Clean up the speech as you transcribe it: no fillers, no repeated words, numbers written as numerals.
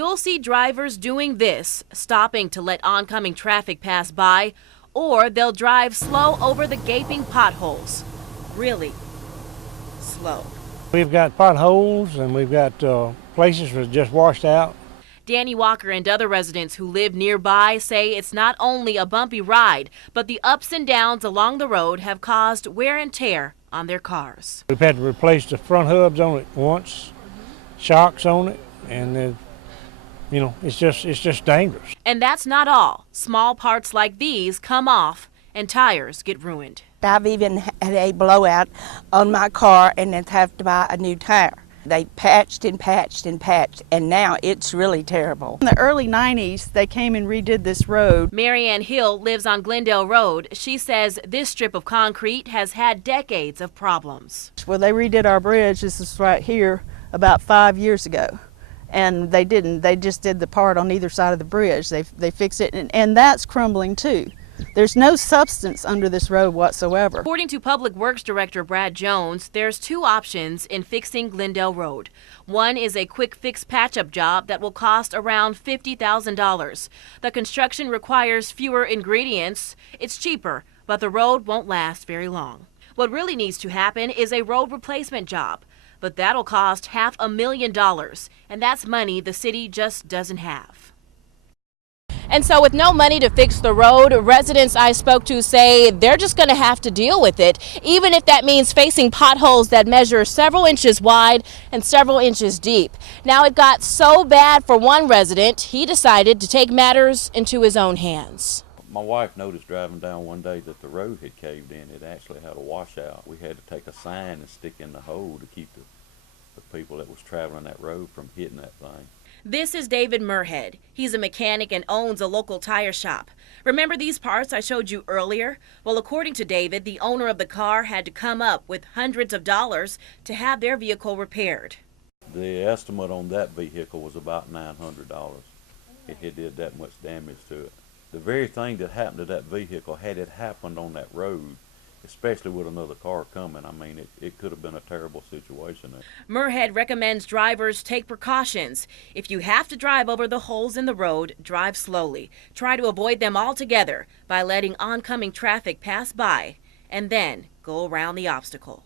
You'll see drivers doing this, stopping to let oncoming traffic pass by, or they'll drive slow over the gaping potholes. Really slow. We've got potholes and we've got places that are just washed out. Danny Walker and other residents who live nearby say it's not only a bumpy ride, but the ups and downs along the road have caused wear and tear on their cars. We've had to replace the front hubs on it once, shocks on it, and it's just dangerous. And that's not all. Small parts like these come off and tires get ruined. I've even had a blowout on my car and then have to buy a new tire. They patched and patched and patched, and now it's really terrible. In the early 90s, they came and redid this road. Marianne Hill lives on Glendale Road. She says this strip of concrete has had decades of problems. Well, they redid our bridge, this is right here, about 5 years ago. And they didn't. They just did the part on either side of the bridge. They fixed it, and that's crumbling too. There's no substance under this road whatsoever. According to Public Works Director Brad Jones, there's two options in fixing Glendale Road. One is a quick fix patch-up job that will cost around $50,000. The construction requires fewer ingredients. It's cheaper, but the road won't last very long. What really needs to happen is a road replacement job, but that'll cost $500,000, and that's money the city just doesn't have. And so with no money to fix the road, residents I spoke to say they're just going to have to deal with it, even if that means facing potholes that measure several inches wide and several inches deep. Now, it got so bad for one resident, he decided to take matters into his own hands. My wife noticed driving down one day that the road had caved in. It actually had a washout. We had to take a sign and stick in the hole to keep the people that was traveling that road from hitting that thing. This is David Murhead. He's a mechanic and owns a local tire shop. Remember these parts I showed you earlier? Well, according to David, the owner of the car had to come up with hundreds of dollars to have their vehicle repaired. The estimate on that vehicle was about $900. It did that much damage to it. The very thing that happened to that vehicle, had it happened on that road, especially with another car coming, I mean, it could have been a terrible situation. Murhead recommends drivers take precautions. If you have to drive over the holes in the road, drive slowly. Try to avoid them altogether by letting oncoming traffic pass by and then go around the obstacle.